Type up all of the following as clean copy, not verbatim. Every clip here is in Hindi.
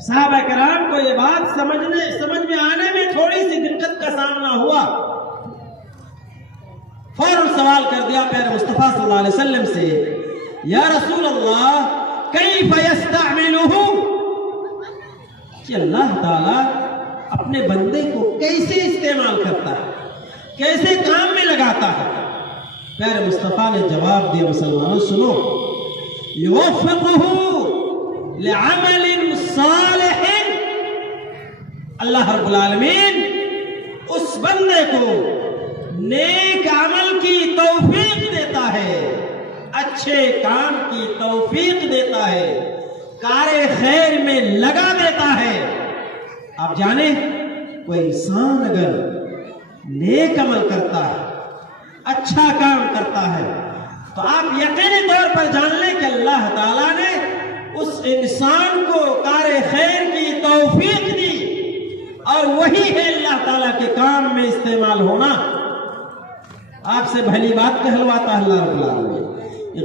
साहबा किराम को ये बात समझ में आने में थोड़ी सी दिक्कत का सामना हुआ। फौरन सवाल कर दिया प्यारे मुस्तफा सल्लल्लाहु अलैहि वसल्लम से, या रसूल अल्लाह कैफ यस्तअमिलुहु, कि अल्लाह ताला अपने बंदे को कैसे इस्तेमाल करता है, कैसे काम में लगाता है। प्यारे मुस्तफा ने जवाब दिया, मुसलमानों सुनो, युवफ़्फ़िक़ुहु लिअमलिन सालिहिन, अल्लाह रब्बुल आलमीन उस बंदे को नेक अमल की तौफीक देता है, अच्छे काम की तौफीक देता है, कारे खैर में लगा देता है। आप जाने कोई इंसान अगर नेक अमल करता है, अच्छा काम करता है, तो आप यकीनी तौर पर जान लें कि अल्लाह ताला ने उस इंसान को कारे खैर की तौफीक दी, और वही है अल्लाह ताला के काम में इस्तेमाल होना। आपसे भली बात कहलवाता है अल्लाह रब्बुल आलमीन,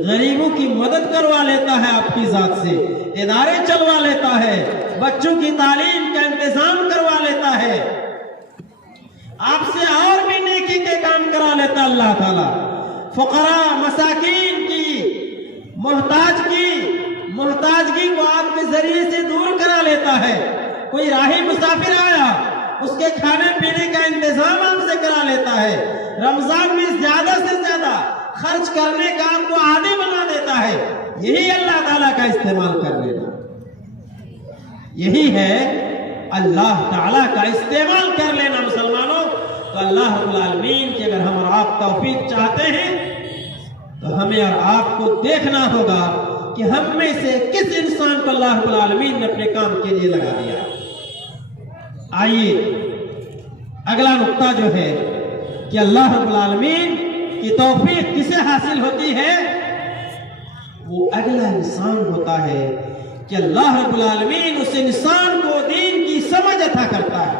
गरीबों की मदद करवा लेता है आपकी जात से, इदारे चलवा लेता है, बच्चों की तालीम का इंतजाम करवा लेता है, आपसे और भी नेकी के काम करा लेता अल्लाह ताला। फुकरा मसाकीन की मोहताजगी को आपके जरिए से दूर करा लेता है। कोई राही मुसाफिर आया, उसके खाने पीने का इंतजाम आपसे करा लेता है। रमजान में ज्यादा से ज्यादा खर्च करने का आपको आदी बना देता है। यही अल्लाह ताला का इस्तेमाल कर लेना, यही है अल्लाह ताला का इस्तेमाल कर लेना। मुसलमानों, तो अल्लाह रब्बुल आलमीन की अगर हम और आप तौफीक चाहते हैं, तो हमें और आपको देखना होगा कि हम में से किस इंसान को अल्लाह रब्बुल आलमीन ने अपने काम के लिए लगा दिया। आइए अगला नुक्ता जो है कि अल्लाह रब्बुल आलमीन की तौफीक किसे हासिल होती है, वो अगला इंसान होता है कि अल्लाह रब्बुल आलमीन उस इंसान को दीन की समझ अता करता है।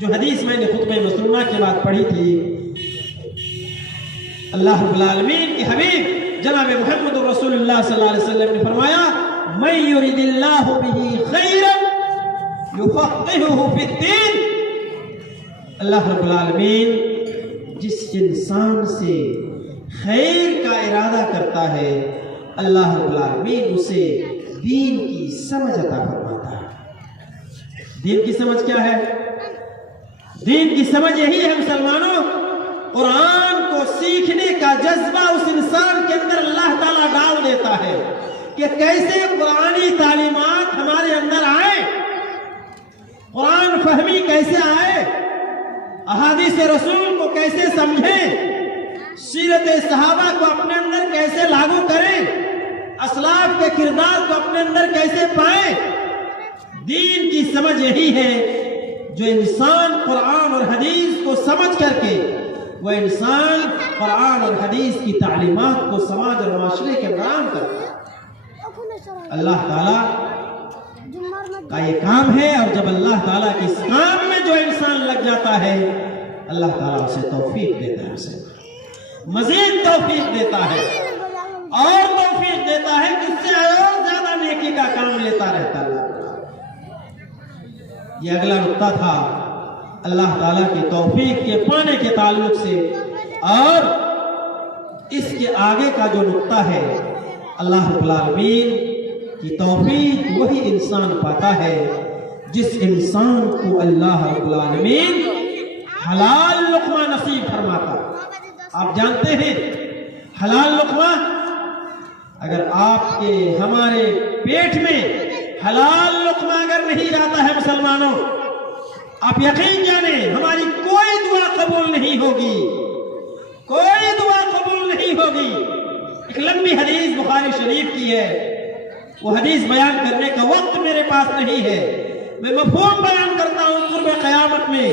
जो हदीस मैंने खुतबे मसनूना के बाद पढ़ी थी, अल्लाह रब्बुल आलमीन के हबीब जनाब मुहम्मद रसूलुल्लाह सल्लल्लाहु अलैहि वसल्लम ने फरमाया, मैं युरिदिल्लाहु बिही खैरन युफ़क़्क़िहुहु फ़िद्दीन। अल्लाह रब्बुल आलमीन जिस इंसान से खैर का इरादा करता है, अल्लाह रब्बुल आलमीन उसे दीन की समझ अता फरमाता है। दीन की समझ क्या है? दीन की समझ यही है मुसलमानों, कुरान को सीखने का जज्बा उस इंसान के अंदर अल्लाह ताला डाल देता है कि कैसे कुरानी तालीमात हमारे अंदर आए, कुरान फहमी कैसे आए, अहादीस रसूल को कैसे समझें, सीरत सहाबा को अपने अंदर कैसे लागू करें, असलाफ के किरदार को अपने अंदर कैसे पाए। दीन की समझ यही है जो इंसान कुरान और हदीस को समझ करके वह इंसान कुरान और हदीस की तालीमात को समाज और माशरे के नाम करता है। अल्लाह ताला का ये काम है, और जब अल्लाह ताला के इस काम में जो इंसान लग जाता है, अल्लाह ताला उसे तौफीक देता है, उसे मजीद तौफीक देता है, और तौफीक देता है कि उससे और ज्यादा नेकी का काम लेता रहता है। ये अगला नुक्ता था अल्लाह ताला की तौफीक के पाने के ताल्लुक से। और इसके आगे का जो नुक्ता है, अल्लाह रब्बुल आलमीन की तौफीक वही इंसान पाता है जिस इंसान को अल्लाह रब्बुल आलमीन हलाल लुक़मा नसीब फरमाता। आप जानते हैं हलाल लुक़मा, अगर आपके हमारे पेट में हलाल लुक़मा अगर नहीं जाता है मुसलमानों, आप यकीन जाने हमारी कोई दुआ कबूल नहीं होगी, कोई दुआ कबूल नहीं होगी। एक लंबी हदीस बुखारी शरीफ की है, वो हदीस बयान करने का वक्त मेरे पास नहीं है, मैं मफ़हूम बयान करता हूँ। क़ुर्ब क़यामत में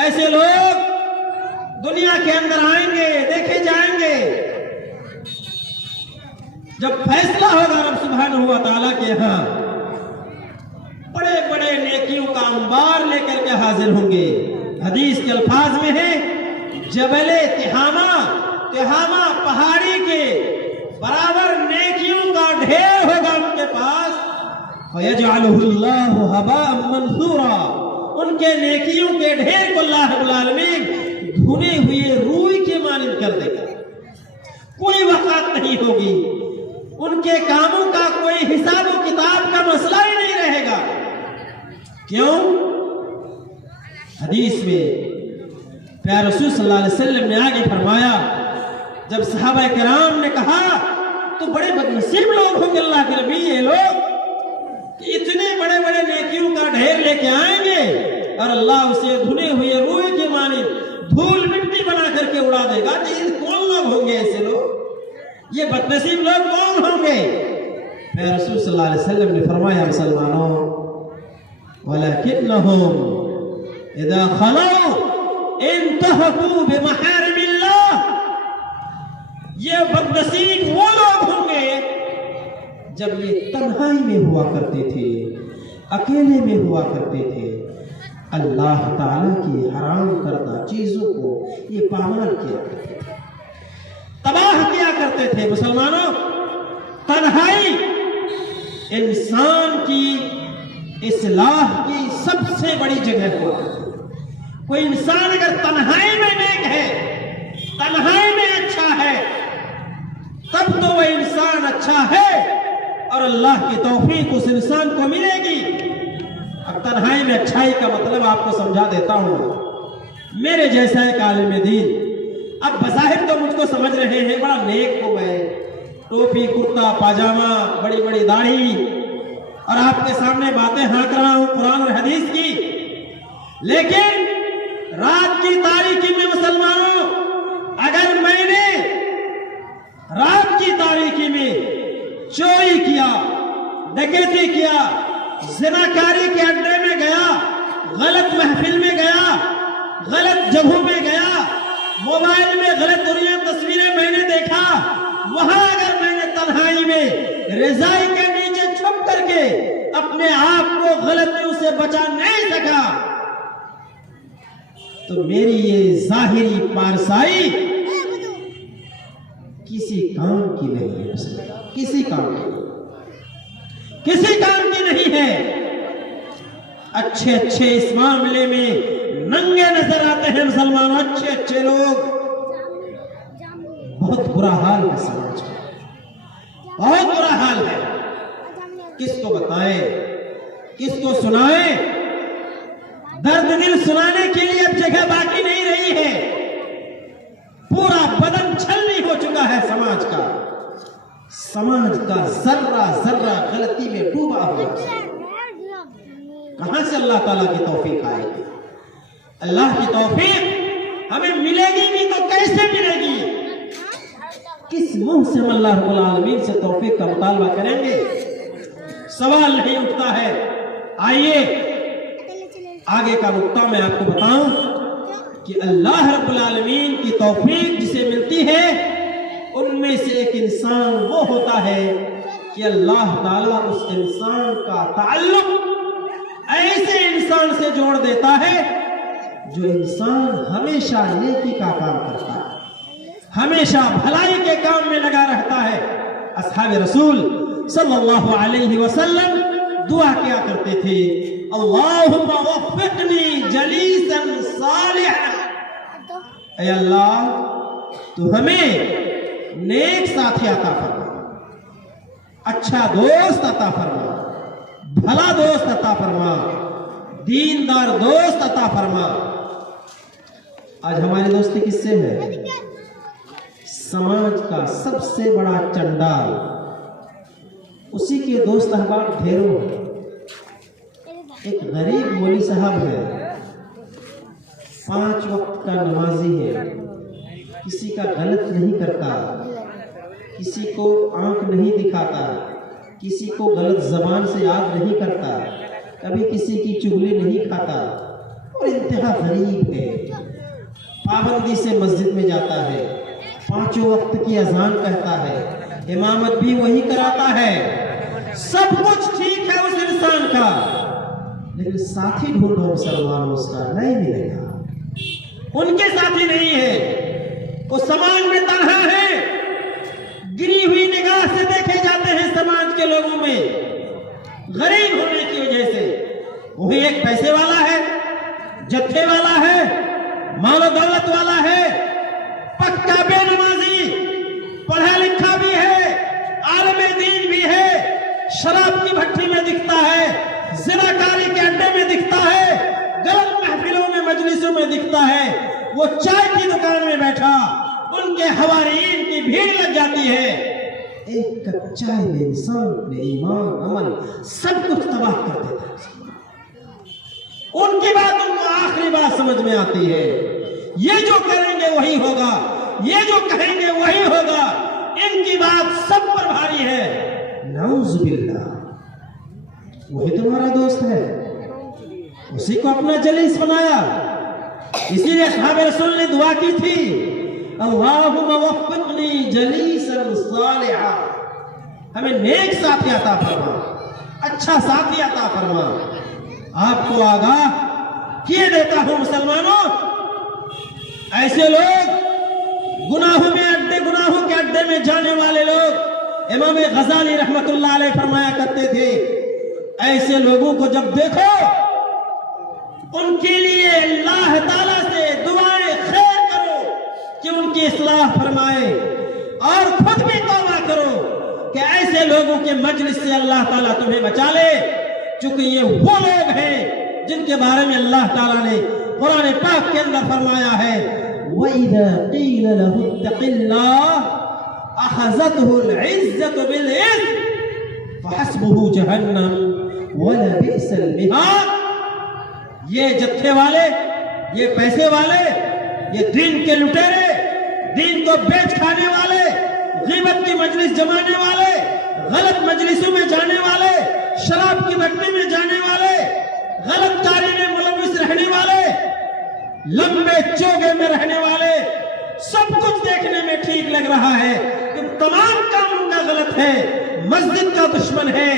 ऐसे लोग दुनिया के अंदर आएंगे, देखे जाएंगे। जब फैसला होगा रब सुब्हानहू व तआला के यहाँ, बड़े बड़े नेकियों का अंबार लेकर के हाजिर होंगे। हदीस के अल्फाज में है, जबले तिहामा पहाड़ी के बराबर नेकियों का ढेर होगा उनके पास, फयजअलुहुल्लाहु हबाअन मंसूरा, उनके नेकियों के ढेर को अल्लाह रब्बुल आलमीन धुने हुए रूई के मानिंद कर देगा। कोई वक़ात नहीं होगी, उनके कामों का कोई हिसाब व किताब का मसला ही नहीं रहेगा। क्यों? हदीस में प्यारे रसूल सल्लल्लाहु अलैहि वसल्लम ने आगे फरमाया, जब सहाबा किराम ने कहा तो बड़े बदनसीब लोग होंगे अल्लाह के नबी, ये लोग इतने बड़े बड़े नेकियों का ढेर लेके आएंगे और अल्लाह उसे धुने हुए रूई के माने धूल मिट्टी बना करके उड़ा देगा। तो ये कौन लोग होंगे? ऐसे लोग, ये बदनसीब लोग कौन होंगे? फिर रसूल सल्लल्लाहु अलैहि वसल्लम ने फरमाया, मुसलमानों, वलकिन्नहुम इज़ा खलौ इंतहकू बिमहारिमिल्लाह, ये बदनसीब वो लोग होंगे जब ये तन्हाई में हुआ करते थे, अकेले में हुआ करते थे, अल्लाह ताला की हराम करदा चीजों को ये पामाल किया करते थे, तबाह किया करते थे। मुसलमानों, तन्हाई इंसान की इस्लाह की सबसे बड़ी जगह हुआ। कोई इंसान अगर तन्हाई में नेक है, तन्हाई में अच्छा है, तब तो वह इंसान अच्छा है और अल्लाह की तौफीक उस इंसान को मिलेगी। अब तन्हाई में अच्छाई का मतलब आपको समझा देता हूं। मेरे जैसा एक आलिम दीन, अब बज़ाहिर तो मुझको समझ रहे हैं बड़ा नेक हो गए, टोपी कुर्ता पाजामा बड़ी बड़ी दाढ़ी, और आपके सामने बातें हाँक रहा हूं कुरान और हदीस की, लेकिन रात की तारीकी में मुसलमानों, अगर मैंने रात की तारीकी में चोरी किया, डकैती किया, ज़िनाकारी के अड्डे में गया, गलत महफिल में गया, गलत जगहों में गया, मोबाइल में गलत दुनिया तस्वीरें मैंने देखा, वहां अगर मैंने तन्हाई में रज़ाई के नीचे छुप करके अपने आप को गलतियों से बचा नहीं सका, तो मेरी ये जाहिरी पारसाई किसी काम की नहीं है, किसी काम की नहीं है। अच्छे अच्छे इस मामले में नंगे नजर आते हैं मुसलमान, अच्छे अच्छे लोग। बहुत बुरा हाल है समाज का, बहुत बुरा हाल है। किसको बताएं, किसको सुनाएं? दर्द दिल सुनाने के लिए अब जगह बाकी नहीं रही है। पूरा बदन छलनी हो चुका है समाज का, समाज का जर्रा जर्रा गलती में डूबा हुआ। कहां से अल्लाह ताला की तौफीक आएगी? अल्लाह की तौफीक हमें मिलेगी भी तो कैसे मिलेगी? किस मुंह से हम अल्लाह रब्बुल आलमीन से तौफीक का मुतालबा करेंगे? सवाल नहीं उठता है। आइए आगे का नुक्ता मैं आपको बताऊं कि अल्लाह रब्बुल आलमीन की तौफीक जिसे मिलती है, उनमें से एक इंसान वो होता है कि अल्लाह ताला उस इंसान का ताल्लुक ऐसे इंसान से जोड़ देता है जो इंसान हमेशा नेकी का काम करता है, हमेशा भलाई के काम में लगा रहता है। असहाब रसूल सल्लल्लाहु अलैहि वसल्लम दुआ किया करते थे, अल्लाहुम्मा वफ़्फ़िक़नी जलीसन सालिहन, ऐ अल्लाह तू हमें नेक साथी अता फरमा, अच्छा दोस्त अता फरमा, भला दोस्त अता फरमा, दीनदार दोस्त अता फरमा। आज हमारी दोस्ती किससे है? समाज का सबसे बड़ा चंडाल, उसी के दोस्त अहबाब ढेरों हैं। एक गरीब मौलवी साहब है, 5 वक्त का नमाजी है, किसी का गलत नहीं करता, किसी को आंख नहीं दिखाता, किसी को गलत जबान से याद नहीं करता, कभी किसी की चुगली नहीं खाता, और इंतहा गरीब है। पाबंदी से मस्जिद में जाता है, 5 वक्त की अजान कहता है, इमामत भी वही कराता है, सब कुछ ठीक है उस इंसान का, लेकिन साथी ढूंढो मुसलमानों, उसका नहीं मिलेगा। उनके साथी नहीं है, वो समाज में तन्हा है, गिरी हुई निगाह से देखे जाते हैं समाज के लोगों में। गरीब होने की वजह से। वही एक पैसे वाला है, जत्थे वाला है, मालो दौलत वाला है, पक्का बेनमाजी, पढ़ा लिखा भी है, आलम दीन भी है, शराब की भट्टी में दिखता है, ज़िनाकारी के अड्डे में दिखता है, गलत महफिलों में मजलिसों में दिखता है, वो चाय की दुकान में बैठा, उनके हवारीन की भीड़ लग जाती है। एक कप चाय में इंसान अपने ईमान, अमल सब कुछ तबाह कर देता है। उनकी बात उनको आखिरी बात समझ में आती है, ये जो करेंगे वही होगा, ये जो कहेंगे वही होगा, इनकी बात सब पर भारी है। नाउज़ुबिल्लाह, वही तुम्हारा दोस्त है, उसी को अपना जलीस बनाया। इसीलिए साहब रसूल ने दुआ की थी, अल्लाहुम्मा वफ़्क़नी जलीसन सालिहा, हमें नेक साथी अता फरमा, अच्छा साथी अता फरमा। आपको आगाह किए देता हूं मुसलमानों, ऐसे लोग गुनाहों के अड्डे में जाने वाले लोग, इमाम गज़ाली रहमतुल्लाह अलैह फरमाया करते थे, ऐसे लोगों को जब देखो उनके लिए अल्लाह ताला से दुआएं खैर करो कि उनकी इस्लाह फरमाए, और खुद भी तौबा करो कि ऐसे लोगों के मजलिस से अल्लाह ताला तुम्हें बचा ले, चूंकि ये वो लोग हैं जिनके बारे में अल्लाह ताला ने कुरान पाक के अंदर फरमाया है, वइज़ा क़ील लहु इत्तक़िल्लाह अख़ज़तहुल इज़्ज़तु बिल इज़्म फ़हस्बुहु जहन्नम वलबिअसल मिहाद। ये जत्थे वाले, ये पैसे वाले, ये दीन के लुटेरे, दीन को बेच खाने वाले, ग़ीबत की मजलिस जमाने वाले, गलत मजलिसों में जाने वाले, शराब की भट्टी में जाने वाले, गलत कार्य में मुलव्विस रहने वाले, लंबे चोगे में रहने वाले, सब कुछ देखने में ठीक लग रहा है कि तमाम काम उनका गलत है, मस्जिद का दुश्मन है,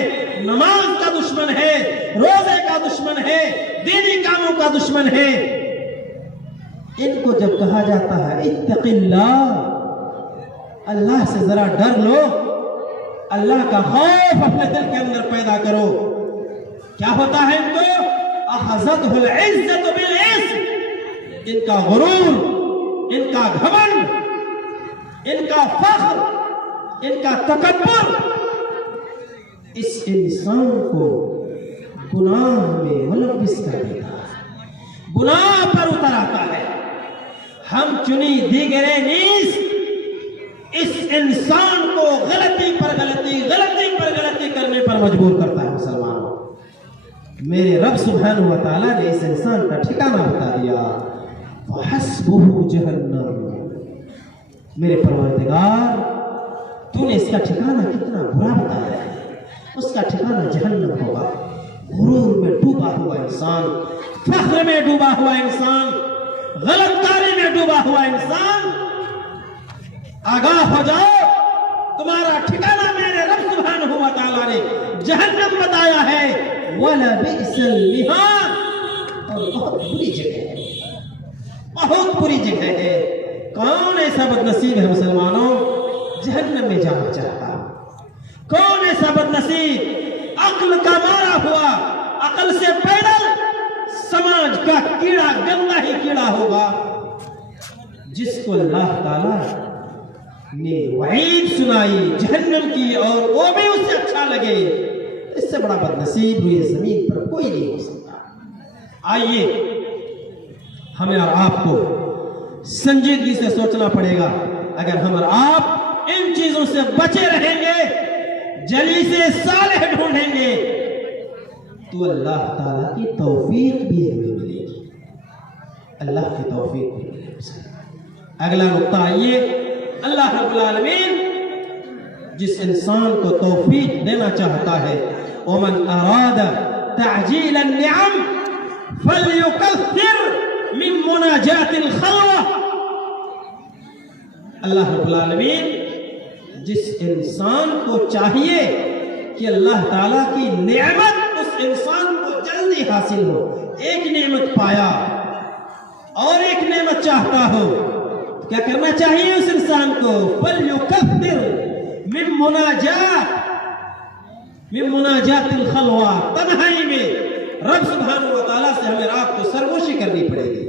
नमाज का दुश्मन है, रोजे का दुश्मन है, दीनी कामों का दुश्मन है। इनको जब कहा जाता है इत्तक़िल्लाह, अल्लाह से जरा डर लो, अल्लाह का खौफ अपने दिल के अंदर पैदा करो, क्या होता है इनको? अख़ज़तहुल इज़्ज़तु बिल इज़्म, इनका गुरूर, इनका घमंड, इनका फख्र, इनका तकब्बुर इस इंसान को गुनाह में मुलव्विस कर देता है, गुनाह पर उतर आता है। हम चुनी दीगरे नीस इस इंसान को गलती पर गलती करने पर मजबूर करता है। मुसलमानों, मेरे रब सुब्हानहु व तआला ने इस इंसान का ठिकाना बता दिया, हस्बुहु जहन्नम। मेरे परवरदिगार, तूने इसका ठिकाना कितना बुरा बताया है, उसका ठिकाना जहन्नम होगा। गुरूर में डूबा हुआ इंसान, फख्र में डूबा हुआ इंसान, गलत कार्य में डूबा हुआ इंसान, आगाह हो जाओ, तुम्हारा ठिकाना मेरे रब सुब्हानहु व तआला ने जहन्नम बताया है, वलबिअसल मिहाद, और बहुत बुरी जगह है, बहुत बुरी जगह है। कौन ऐसा बदनसीब है मुसलमानों जहन्नम में जाना चाहता? कौन ऐसा बदनसीब अक्ल का मारा हुआ, अक्ल से पैदल समाज का कीड़ा, गंदा ही कीड़ा होगा, जिसको अल्लाह ताला ने वईद सुनाई जहन्नम की और वो भी उससे अच्छा लगे। इससे बड़ा बदनसीब हुई जमीन पर कोई नहीं हो सकता। आइए, हमें और आपको संजीदगी से सोचना पड़ेगा। अगर हम और आप इन चीजों से बचे रहेंगे, जलीसे सालेह ढूंढेंगे, तो अल्लाह ताला की तौफीक भी हमें मिलेगी, अल्लाह की तौफीक भी मिलेगी। अगला नुक्ता आइए, अल्लाह रब्बुल आलमीन जिस इंसान को तौफीक देना चाहता है, वमन अरादा तअजील अन्निअम फल्युकस्सिर मिन मुनाजातिल खल्वा। अल्लाह रब्बुल आलमीन जिस इंसान को चाहिए कि अल्लाह ताला की नेमत उस इंसान को जल्दी हासिल हो, एक नेमत पाया और एक नेमत चाहता हो, क्या करना चाहिए उस इंसान को? फल्युकस्सिर मिन मुनाजात, मिन मुनाजातिल खलवा, तन्हाई में रब सुब्हानहू व तआला से हमें आपको सरगोशी करनी पड़ेगी।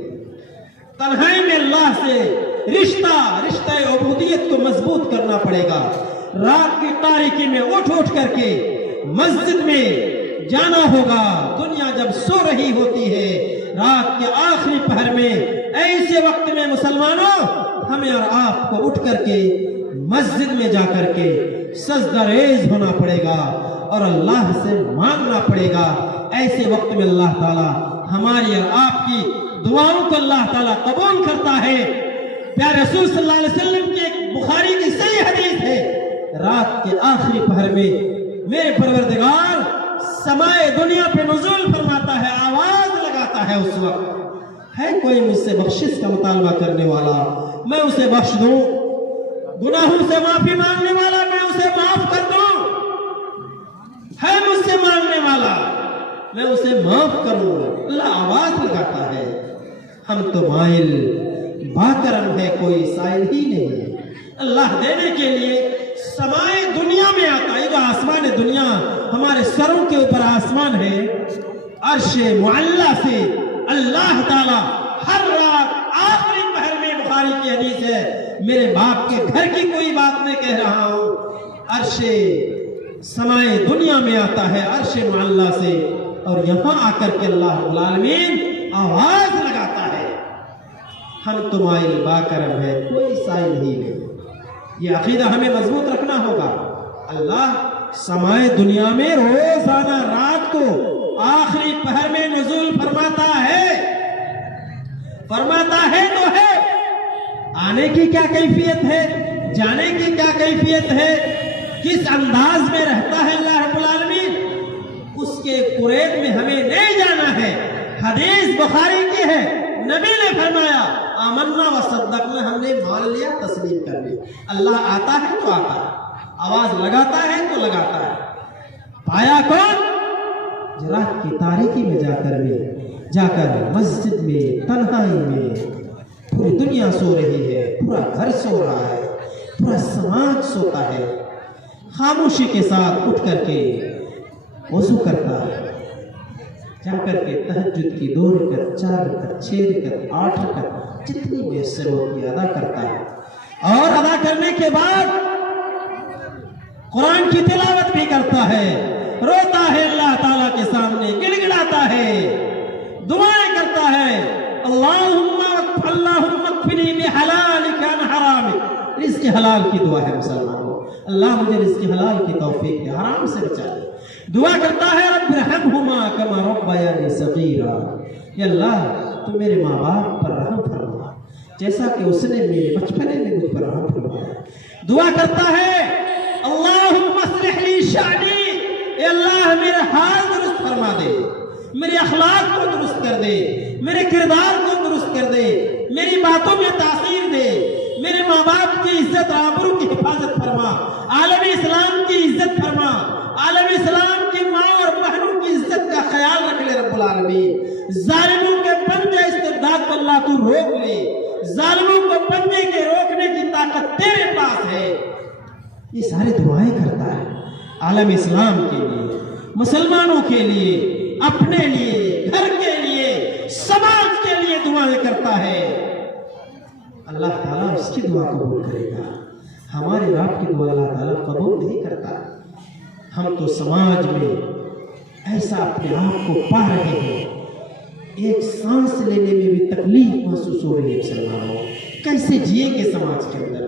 तन्हाई में अल्लाह से रिश्ता उबूदियत को मजबूत करना पड़ेगा। रात की तारीकी में उठ करके मस्जिद में जाना होगा। दुनिया जब सो रही होती है, रात के आखिरी पहर में, ऐसे वक्त में मुसलमानों हमें और आपको उठ करके मस्जिद में जाकर के सजदा रेज होना पड़ेगा और अल्लाह से मांगना पड़ेगा। ऐसे वक्त में अल्लाह ताला हमारी और आपकी दुआओं को अल्लाह ताला कबूल करता है। प्यारे रसूल सल्लल्लाहु अलैहि वसल्लम की एक बुखारी की सही हदीस है, रात के आखिरी पहर में मेरे परवरदिगार समाए दुनिया पे नुज़ूल फरमाता है, आवाज लगाता है। उस वक्त है कोई मुझसे बख्शिश का मुतालबा करने वाला, मैं उसे बख्श दूं। गुनाहों से माफी मांगने वाला, मैं उसे माफ कर दूं। है मुझसे मांगने वाला, मैं उसे माफ करूं। अल्लाह आवाज लगाता है। हम तो माइल बाकरम है, कोई साइल ही नहीं है। अल्लाह देने के लिए समाए दुनिया में आता है। जो आसमान है, दुनिया हमारे सरों के ऊपर आसमान है, अर्शे मुअल्ला से अल्लाह ताला हर रात आखिरी पहर में, बुखारी की हदीस है, मेरे बाप के घर की कोई बात नहीं कह रहा हूं, अर्शे समाए दुनिया में आता है अर्शे मुअल्ला से, और यहां आकर के अल्लाह रब्बुल आलमीन आवाज लगाता है। हम तो माइल बाकरम है, कोई साइल ही नहीं। ये अकीदा हमें मजबूत रखना होगा। अल्लाह समाए दुनिया में रोजाना रात को आखिरी पहर में नुज़ूल फरमाता है तो है। आने की क्या कैफियत है, जाने की क्या कैफियत है, किस अंदाज में रहता है अल्लाह रब्बुल आलमीन, उसके कुरैद में हमें नहीं जाना है। हदीस बुखारी की है, नबी ने फरमाया आमन्ना व सद्दक़ना, हमने मान लिया, तस्लीम कर लिया। अल्लाह आता है तो आता है, आवाज लगाता है तो लगाता है। पाया कौन? रात की तारीकी में जाकर मस्जिद में, तन्हाई में, पूरी दुनिया सो रही है, पूरा घर सो रहा है, पूरा समाज सोता है, खामोशी के साथ उठ करके वज़ू करता है, जाकर के तहज्जुद की 2 रकअत, 4 रकअत, 6 रकअत, 8 रकअत, जितनी मुयस्सर होती अदा करता है। और अदा करने के बाद कुरान की तिलावत भी करता है, रोता है अल्लाह ताला के सामने, गिड़गिड़ाता है, दुआएं करता है। अल्लाहुम्मा अक्फिनी बिहलालिका अन हरामिक, रिज़्क़ हलाल की दुआ है मुसलमानों। अल्लाह मुझे रिज़्क़ हलाल की तौफीक दे, हराम से बचा दे। दुआ करता है रब्बिरहमहुमा कमा रब्बयानी सगीरा, या अल्लाह तू मेरे माँ बाप पर रहम फरमा जैसा कि उसने मेरे बचपने में मुझ पर रहम फरमाया। दुआ करता है अल्लाहुम्मा अस्लिह ली शानी, या अल्लाह मेरे हाल दुरुस्त फरमा दे, मेरे अखलाक को दुरुस्त कर दे, मेरे किरदार को दुरुस्त कर दे, मेरी बातों में तासीर दे, मेरे माँ बाप की इज्जत आबरू की हिफाजत फरमा, आलम इस्लाम की इज्जत फरमा, आलम इस्लाम की माँ और बहनों की इज्जत का ख्याल रख ले रब्बुल आलमीन। जालिमों के पंजे इस्तिबदाद को अल्लाह तू रोक ले, जालिमों को पंजे के रोकने की ताकत तेरे पास है। ये सारी दुआएं करता है आलम इस्लाम के लिए, मुसलमानों के लिए, अपने लिए, घर के लिए, समाज के लिए दुआएं करता है। अल्लाह ताला उसकी दुआ कबूल करेगा, हमारे बाप की दुआ अल्लाह ताला कबूल नहीं करता। हम तो समाज में ऐसा अपने आप को पा रहे हैं, एक सांस लेने में भी तकलीफ महसूस हो रही है मुसलमानों। कैसे जिएंगे समाज के अंदर?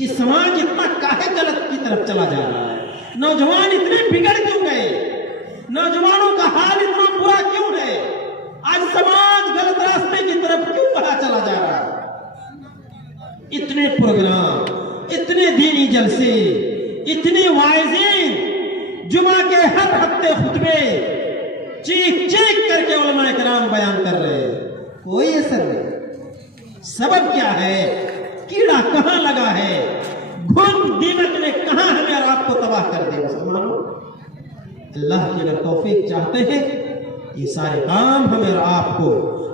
ये समाज इतना काहे गलत की तरफ चला जा रहा है? नौजवान इतने बिगड़ क्यों गए? नौजवानों का हाल इतना बुरा क्यों है? आज समाज गलत रास्ते की तरफ क्यों बढ़ा चला जा रहा है? इतने प्रोग्राम, इतने दीनी जलसे, इतनी वाइज़ें, जुमा के हर हफ्ते खुतबे चीख करके उलमाए किराम बयान कर रहे हैं, कोई असर नहीं। सबब क्या है? कीड़ा कहां लगा है? घुन दीमक ने कहां हमें और आपको तबाह कर दिया? मुसलमानों, अल्लाह की अगर तौफीक चाहते हैं, ये सारे काम हमें और आपको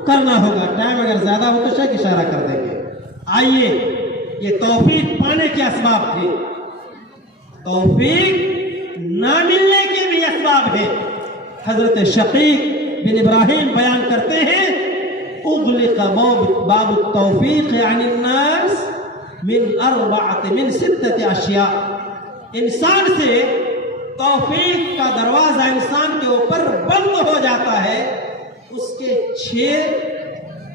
करना होगा। टाइम अगर ज्यादा हो तो शेख इशारा कर देंगे। आइए, ये तौफीक पाने के असबाब थे। तौफीक ना मिलने के भी असबाब है। हजरत शकीक बिन इब्राहिम बयान करते हैं, उग़लिक़ बाबु तौफ़ीक़ अनिन्नास मिन सित्तति अशिया। इंसान से तौफीक का दरवाजा इंसान के ऊपर बंद हो जाता है उसके 6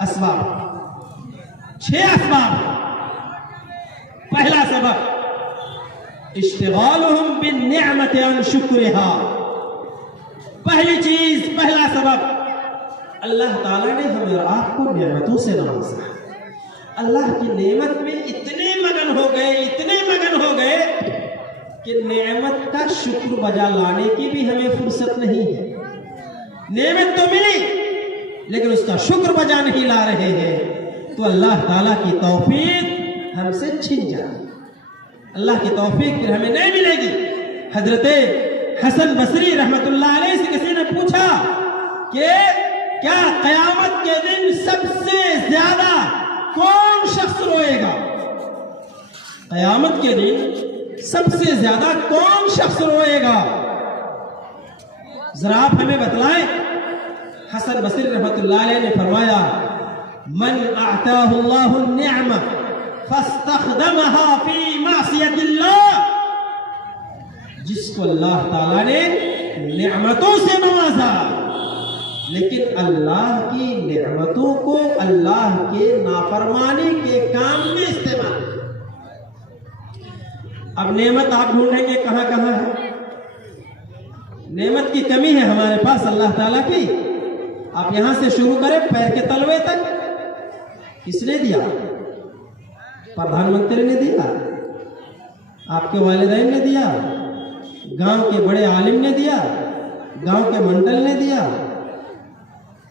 असबाब। पहला सबब इश्तिग़ालुहुम बिन्निअमति अन शुक्रिहा। पहली चीज, पहला सबब, अल्लाह ताला ने हमें और आपको नेमतों से नवाजा। अल्लाह की नेमत में इतने मगन हो गए कि नेमत का शुक्र बजा लाने की भी हमें फुर्सत नहीं है। नेमत तो मिली लेकिन उसका शुक्र बजा नहीं ला रहे हैं, तो अल्लाह ताला की तौफीक हमसे छिन जाए। अल्लाह की तौफीक फिर हमें नहीं मिलेगी। हजरते हसन बसरी रहमतुल्लाह अलैह से किसी ने पूछा कि क्या क़यामत के दिन सबसे ज्यादा कौन शख्स रोएगा? क़यामत के दिन सबसे ज्यादा कौन शख्स रोएगा? जरा आप हमें बतलाएं। हसन बसरी रहमतुल्लाह अलैह ने फरमाया, मन आताहुल्लाहु निअमा फस्तखदमहा फी मासियतिल्लाह। जिसको अल्लाह ताला ने नेमतों से नवाजा लेकिन अल्लाह की नेमतों को अल्लाह के नाफरमानी के काम में इस्तेमाल। अब नेमत आप ढूंढेंगे कहां कहां है? नेमत की कमी है हमारे पास अल्लाह ताला की। आप यहां से शुरू करें पैर के तलवे तक। किसने दिया? प्रधानमंत्री ने दिया, आपके वालिदैन ने दिया, गांव के बड़े आलिम ने दिया, गांव के मंडल ने दिया।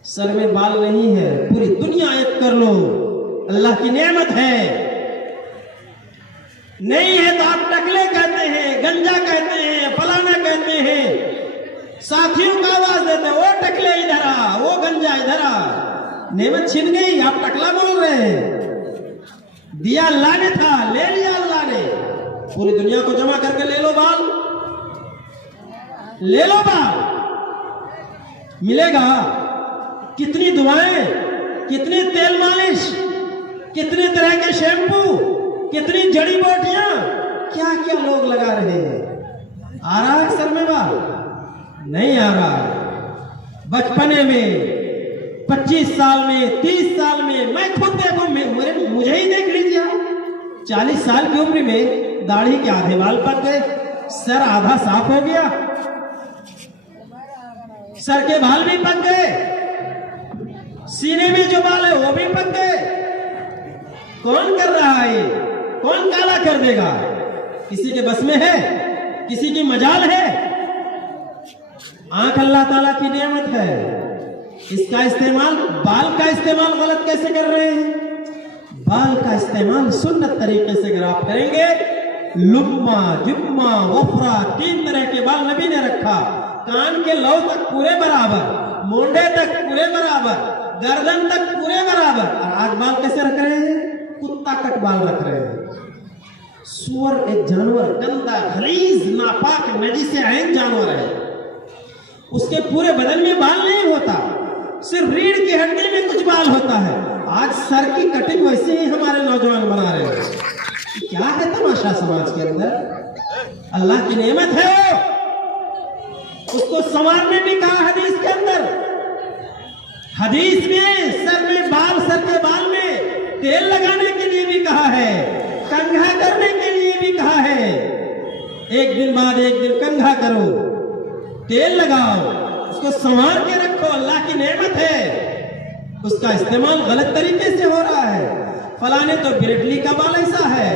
सर में बाल नहीं है, पूरी दुनिया एक कर लो, अल्लाह की नेमत है। नहीं है तो आप टकले कहते हैं, गंजा कहते हैं, फलाना कहते हैं, साथियों का आवाज देते, वो टकले इधर आ, वो गंजा इधर आ। नेमत छिन गई, आप टकला बोल रहे हैं। दिया अल्लाह ने था, ले लिया अल्लाह ने। पूरी दुनिया को जमा करके ले लो बाल, ले लो बाल, मिलेगा। कितनी दुआएं, कितनी तेल मालिश, कितने तरह के शैम्पू, कितनी जड़ी बूटियां, क्या क्या लोग लगा रहे हैं। आ रहा है सर में बाल? नहीं आ रहा। बचपने में 25 साल में 30 साल में, मैं खुद देखो, मुझे ही देख लीजिए, 40 साल की उम्र में दाढ़ी के आधे बाल पक गए, सर आधा साफ हो गया, सर के बाल भी पक गए, सीने में जो बाल है वो भी पक गए। कौन कर रहा है? कौन काला कर देगा? किसी के बस में है? किसी की मजाल है? आंख अल्लाह ताला की नेमत है, इसका इस्तेमाल, बाल का इस्तेमाल गलत कैसे कर रहे हैं? बाल का इस्तेमाल सुन्नत तरीके से अगर आप करेंगे, लुम्मा, जुम्मा, वफरा, 3 तरह के बाल नबी ने रखा। कान के लौ तक पूरे बराबर, मोंडे तक पूरे बराबर, गर्दन तक पूरे बराबर। और आज बाल कैसे रख रहे हैं? कुत्ता कट बाल रख रहे हैं। सूअर एक जानवर, गंदा, गलीज, नापाक, नजीस ऐन जानवर है। उसके पूरे बदन में बाल नहीं होता, सिर्फ रीढ़ की हड्डी में कुछ बाल होता है। आज सर की कटिंग वैसे ही हमारे नौजवान बना रहे हैं। क्या है तमाशा समाज के अंदर? अल्लाह की नेमत है वो, उसको संवारने भी कहा हदीस के अंदर। हदीस में सर में बाल, सर के बाल में तेल लगाने के लिए भी कहा है, कंघा करने के लिए भी कहा है। एक दिन बाद एक दिन कंघा करो, तेल लगाओ, उसको संवार के रखो, अल्लाह की नेमत है। उसका इस्तेमाल गलत तरीके से हो रहा है। फलाने तो ब्रेडली का बाल ऐसा है,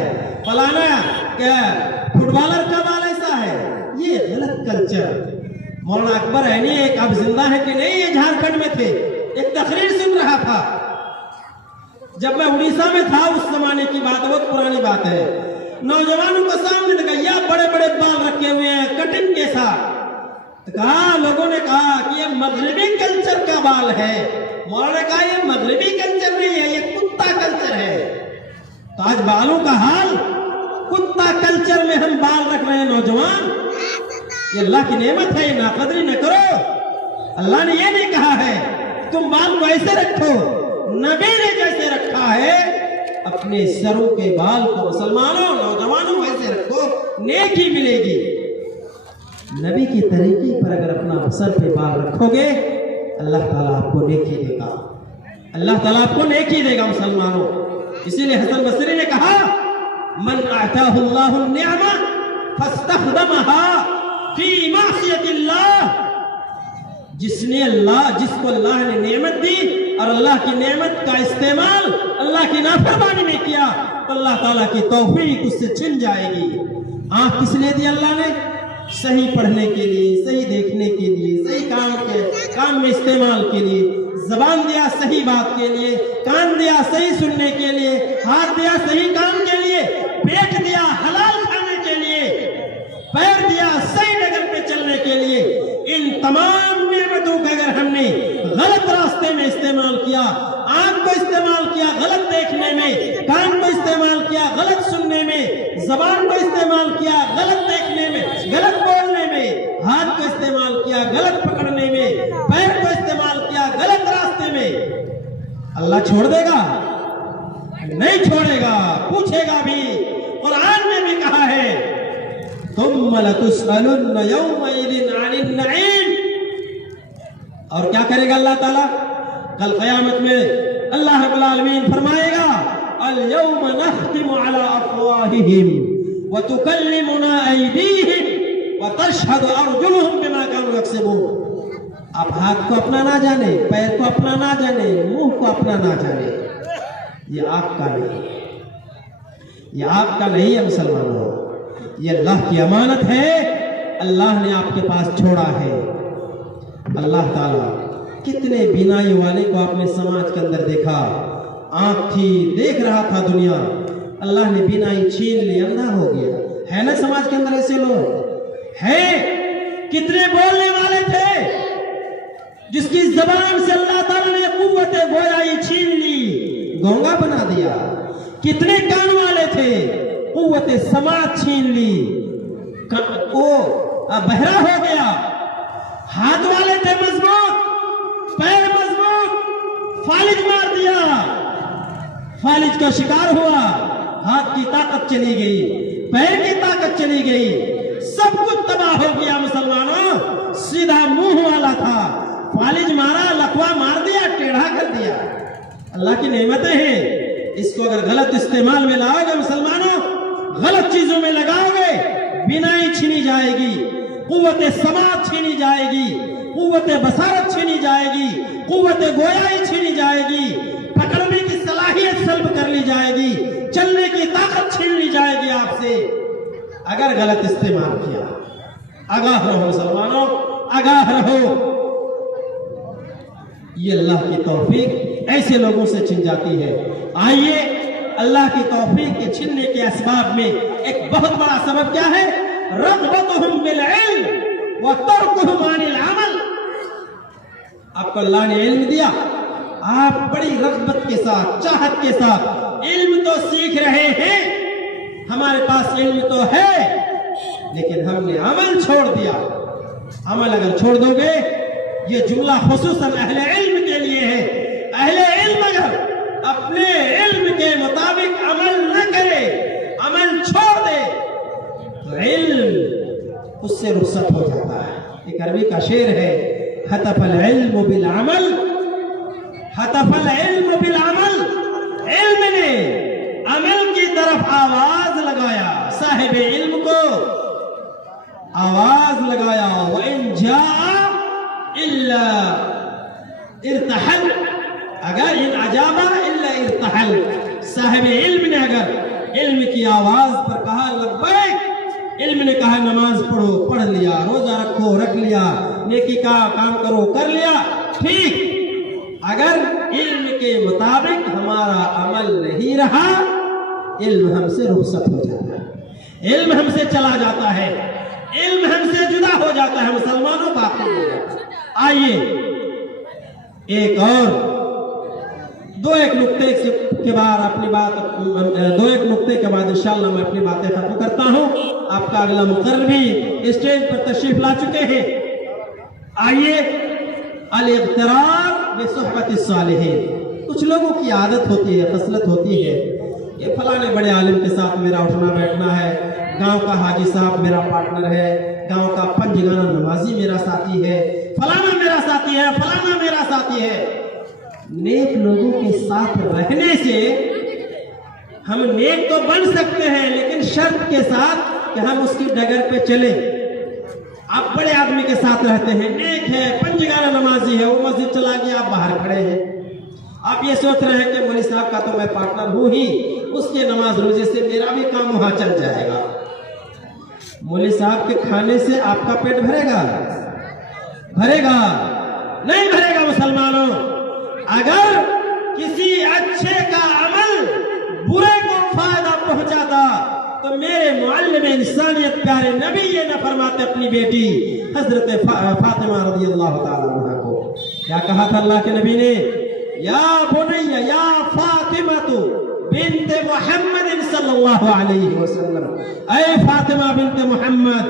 फलाना क्या फुटबॉलर का बाल ऐसा है। ये गलत कल्चर। मौलाना अकबर ऐनी एक अब जिंदा है कि नहीं, ये झारखंड में थे, एक तकरीर सुन रहा था। जब मैं उड़ीसा में था उस जमाने की बात, बहुत पुरानी बात है। नौजवानों को सामने दिखाया, बड़े बड़े बाल रखे हुए हैं कटिंग के साथ। तो कहा, लोगों ने कहा कि ये मगरबी कल्चर का बाल है। मौलाना ने कहा ये मगरबी कल्चर नहीं है, ये कुत्ता कल्चर है। तो आज बालों का हाल, कुत्ता कल्चर में हम बाल रख रहे हैं नौजवान। ये अल्लाह की नेमत है, ये नाकदरी न करो। अल्लाह ने ये नहीं कहा है तुम बाल को ऐसे रखो, नबी ने जैसे रखा है अपने सरों के बाल को मुसलमानों नौजवानों वैसे रखो, नेकी मिलेगी। नबी के तरीके पर अगर अपना सर पे बाल रखोगे अल्लाह ताला आपको नेकी देगा, अल्लाह ताला आपको नेकी देगा मुसलमानों। इसीलिए हसन बसरी ने कहा मन आताहुल्लाहु निअमा फस्तखदमहा फी मासियतिल्लाह, जिसको अल्लाह ने नेमत दी और अल्लाह की नेमत का इस्तेमाल अल्लाह की नाफरमानी में किया तो अल्लाह ताला की तौफीक उससे छिन जाएगी। आंख किस लिए दी अल्लाह ने? सही पढ़ने के लिए, सही देखने के लिए, सही काम में इस्तेमाल के लिए। ज़बान दिया सही बात के लिए, कान दिया सही सुनने के लिए, हाथ दिया सही काम के लिए, पेट दिया हलाल खाने के लिए, पैर दिया सही डगर पे चलने के लिए। इन तमाम नेमतों का अगर हमने गलत रास्ते में इस्तेमाल किया, आंख को इस्तेमाल किया गलत देखने में, कान को इस्तेमाल किया गलत सुनने में, जबान को इस्तेमाल किया गलत देखने में, गलत बोलने में, हाथ को इस्तेमाल किया गलत पकड़ने में, पैर को इस्तेमाल किया गलत रास्ते में, अल्लाह छोड़ देगा? नहीं छोड़ेगा, पूछेगा भी। कुरान में भी कहा है तुम लतुसअलुन यौमइदिन अनिन नईम। और क्या करेगा अल्लाह ताला? कल क़यामत में अल्लाह रब्बुल आलमीन फरमाएगा अल यौम नख्तिमु अला अफ़वाहिहिम व तुकल्लिमुना अयदीहिम व तशहदु अर्जुलुहुम बिमा कानू यक्सिबून। आप हाथ को अपना ना जाने, पैर को अपना ना जाने, मुंह को अपना ना जाने, ये आपका नहीं, ये आपका नहीं है मुसलमानों, ये अल्लाह की अमानत है, अल्लाह ने आपके पास छोड़ा है। अल्लाह ताला कितने बीनाई वाले को आपने समाज के अंदर देखा, आंख थी देख रहा था दुनिया, अल्लाह ने बीनाई छीन ली, अंधा हो गया। है ना समाज के अंदर ऐसे लोग हैं? कितने बोलने वाले थे जिसकी जबान से अल्लाह ताला ने कुव्वत गोयाई छीन ली, गूंगा बना दिया। कितने कान वाले थे, कुव्वत समाज छीन ली, वो बहरा हो गया। हाथ वाले थे मजबूत, पैर मजबूत, फालिज मार दिया, फालिज का शिकार हुआ, हाथ की ताकत चली गई, पैर की ताकत चली गई, सब कुछ तबाह हो गया मुसलमानों। सीधा मुंह वाला था, फालिज मारा, लकवा मार दिया, टेढ़ा कर दिया। अल्लाह की नेमतें हैं, इसको अगर गलत इस्तेमाल में लाओगे मुसलमानों, गलत चीजों में लगाओगे, बिनाई छीनी जाएगी, कुव्वत समाज छीनी जाएगी, कुव्वत बसारत छीनी जाएगी, कुव्वत गोयाई छीनी जाएगी, पकड़ने की सलाहियत सल्ब कर ली जाएगी, चलने की ताकत छीन ली जाएगी आपसे अगर गलत इस्तेमाल किया। आगाह रहो मुसलमानों, आगाह रहो। ये अल्लाह की तौफीक ऐसे लोगों से छिन जाती है। आइए, अल्लाह की तौफीक के छीनने के असबाब में एक बहुत बड़ा सबब क्या है? रग़बतुहुम बिल इल्म व तर्कुहुम अनिल अमल। आपको अल्लाह ने इल्म दिया, आप बड़ी रग़बत के साथ, चाहत के साथ इल्म तो सीख रहे हैं, हमारे पास इल्म तो है, लेकिन हमने अमल छोड़ दिया। अमल अगर छोड़ दोगे, ये जुमला खुसूसन अहले इल्म के लिए है। अहले इल्म अगर अपने इल्म के मुताबिक अमल न करे, अमल छोड़ दे, तो इल्म उससे रुखसत हो जाता है। एक अरबी का शेर है, हतफल इल्म बिल अमल, हतफल इल्म बिल अमल। इल्म ने अमल की तरफ आवाज लगाया, साहिब इल्म को आवाज लगाया। व इन जाअ इल्ला इर्तहल, अगर इन अजाबा इल्ला इर्तहल, साहिब इल्म ने अगर इल्म की आवाज पर कहा लब्बैक, इल्म ने कहा नमाज पढ़ो, पढ़ लिया, रोजा रखो, रख लिया, नेकी का काम करो, कर लिया, ठीक। अगर इल्म के मुताबिक हमारा अमल नहीं रहा, इल्म हमसे रुखसत हो जाता है, इल्म हमसे चला जाता है, इल्म हमसे जुदा हो जाता है मुसलमानों, बाकी हो जाता है। आइए एक और एक नुक्ते के बाद अपनी बात, एक नुक्ते के बाद इंशाअल्लाह मैं अपनी बातें खत्म करता हूँ। आपका अगला मुकर्रर भी स्टेज पर तशरीफ ला चुके हैं। आइए, अल-इग़्तिरार बिसुहबति सालिहीन। कुछ लोगों की आदत होती है, खसलत होती है कि फलाने बड़े आलिम के साथ मेरा उठना बैठना है, गांव का हाजी साहब मेरा पार्टनर है, गांव का पंजगाना नमाजी मेरा साथी है, फलाना मेरा साथी है, फलाना मेरा साथी है। नेक लोगों के साथ रहने से हम नेक तो बन सकते हैं, लेकिन शर्त के साथ कि हम उसकी डगर पे चले। आप बड़े आदमी के साथ रहते हैं, नेक है, पंजगाना नमाजी है, वो मस्जिद चला गया, आप बाहर खड़े हैं, आप ये सोच रहे हैं कि मौलवी साहब का तो मैं पार्टनर हूं ही, उसके नमाज रोजे से मेरा भी काम वहां चल जाएगा। मौलवी साहब के खाने से आपका पेट भरेगा? भरेगा? नहीं भरेगा। मुसलमानों, अगर किसी अच्छे का अमल बुरे को फायदा पहुंचाता तो मेरे मुअल्लिम इंसानियत प्यारे नबी ये न फरमाते अपनी बेटी हजरत फातिमा रज़ियल्लाहु ताला अन्हा को? क्या कहा था अल्लाह के नबी ने? या बुनैया या फातिमा बिन्ते मुहम्मद सल्लल्लाहु अलैहि वसल्लम, ऐ फातिमा बिन्ते मुहम्मद,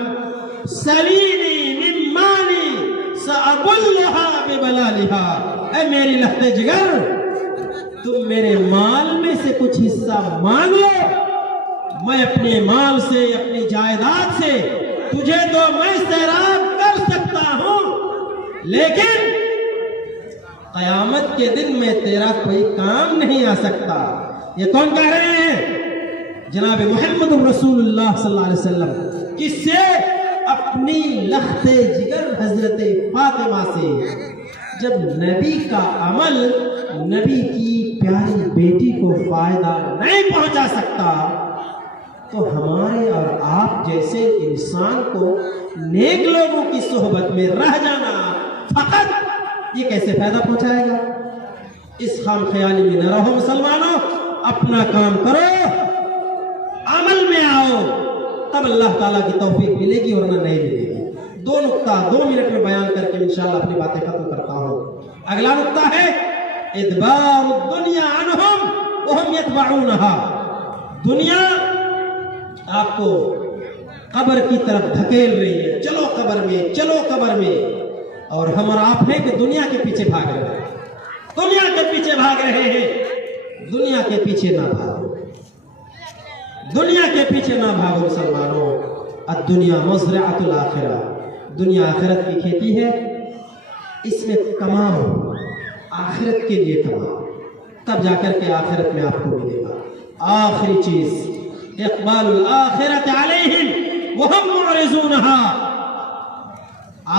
सलीनी मिन माली सअबुल्लहा बिबलालिहा। ऐ मेरी लहते जिगर, तुम मेरे माल में से कुछ हिस्सा मांग लो, मैं अपने माल से, अपनी जायदाद से तुझे तो मैं सैराब कर सकता हूं, लेकिन कयामत के दिन में तेरा कोई काम नहीं आ सकता। ये कौन कह रहे हैं? जनाब मुहम्मद रसूलुल्लाह सल्लल्लाहु अलैहि वसल्लम। किससे? अपनी लख्ते जिगर हजरत फातिमा से। जब नबी का अमल नबी की प्यारी बेटी को फायदा नहीं पहुंचा सकता, तो हमारे और आप जैसे इंसान को नेक लोगों की सोहबत में रह जाना फकत ये कैसे फायदा पहुंचाएगा? इस खाम ख्याली में न रहो मुसलमानों, अपना काम करो, अमल में आओ, तब अल्लाह ताला की तौफीक मिलेगी वरना नहीं मिलेगी। दो नुक्ता 2 मिनट में बयान करके इंशाअल्लाह अपनी बातें खत्म करता हूं। अगला नुक्ता है इदबार दुनिया अनहुम वहुम यतबऊनहा। दुनिया आपको कब्र की तरफ धकेल रही है, चलो कब्र में, चलो कब्र में, और हम और आप हैं कि दुनिया के पीछे भाग रहे हैं, दुनिया के पीछे भाग रहे हैं। दुनिया के पीछे ना भागो, दुनिया के पीछे ना भागो मुसलमानों। अद्दुनिया मज़रअतुल आखिरा, दुनिया आखिरत की खेती है, इसमें कमाओ, आखिरत के लिए कमाओ, तब जाकर के आखिरत में आपको मिलेगा। आखिरी चीज इक़बालुल आखिरत अलैहिम वहुम मुअरिज़ूनहा।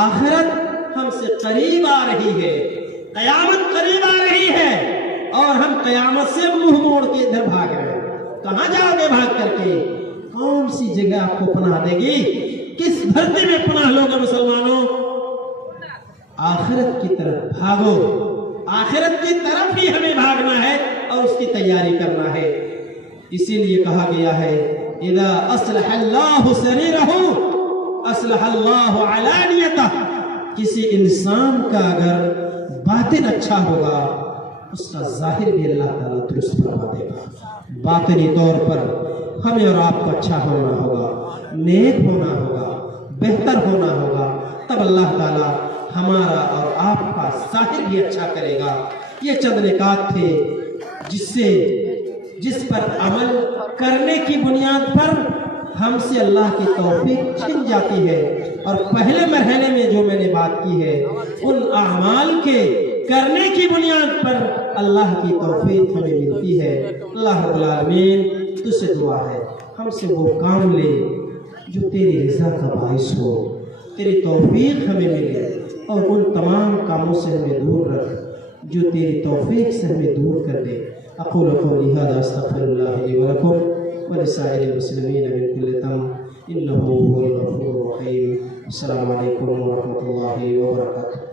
आखिरत हमसे करीब आ रही है, कयामत करीब आ रही है, और हम कयामत से मुंह मोड़ के इधर भाग रहे हैं। कहां जाओगे भाग करके? कौन सी जगह आपको पनाह देगी? किस धरती में पनाह लोगे मुसलमानों? आखिरत की तरफ भागो, आखिरत की तरफ ही हमें भागना है और उसकी तैयारी करना है। इसीलिए कहा गया है इदा अस्लहल्लाहु सरीरहु अस्लहल्लाहु अलानियतह। किसी इंसान का अगर बातिन अच्छा होगा, उसका जाहिर भी अल्लाह ताला दुरुस्त फरमा देगा। बातिनी तौर पर हमें और आपको अच्छा होना होगा, नेक होना होगा, बेहतर होना होगा, तब अल्लाह ताला हमारा और आपका जाहिर भी अच्छा करेगा। ये चंद निकात थे जिस पर अमल करने की बुनियाद पर हमसे अल्लाह की तौफीक छिन जाती है, और पहले मरहले में जो मैंने बात की है उन अमाल के करने की बुनियाद पर अल्लाह की तौफीक हमें मिलती है। अल्लाह रब्बुल आलमीन तुझसे दुआ है हमसे वो काम ले जो तेरी रज़ा का बाइस हो, तेरी तौफीक हमें मिले, और उन तमाम कामों से हमें दूर रख जो तेरी तौफीक से हमें दूर कर दे। अक़ूलु क़ौली हाज़ा अस्तग़फ़िरुल्लाह ली व लकुम व लिसाइरिल मुस्लिमीन मिन कुल्लि ज़ंब इन्नहु हुवल गफ़ूरुर रहीम। अस्सलामु अलैकुम व रहमतुल्लाहि व बरकातुहू।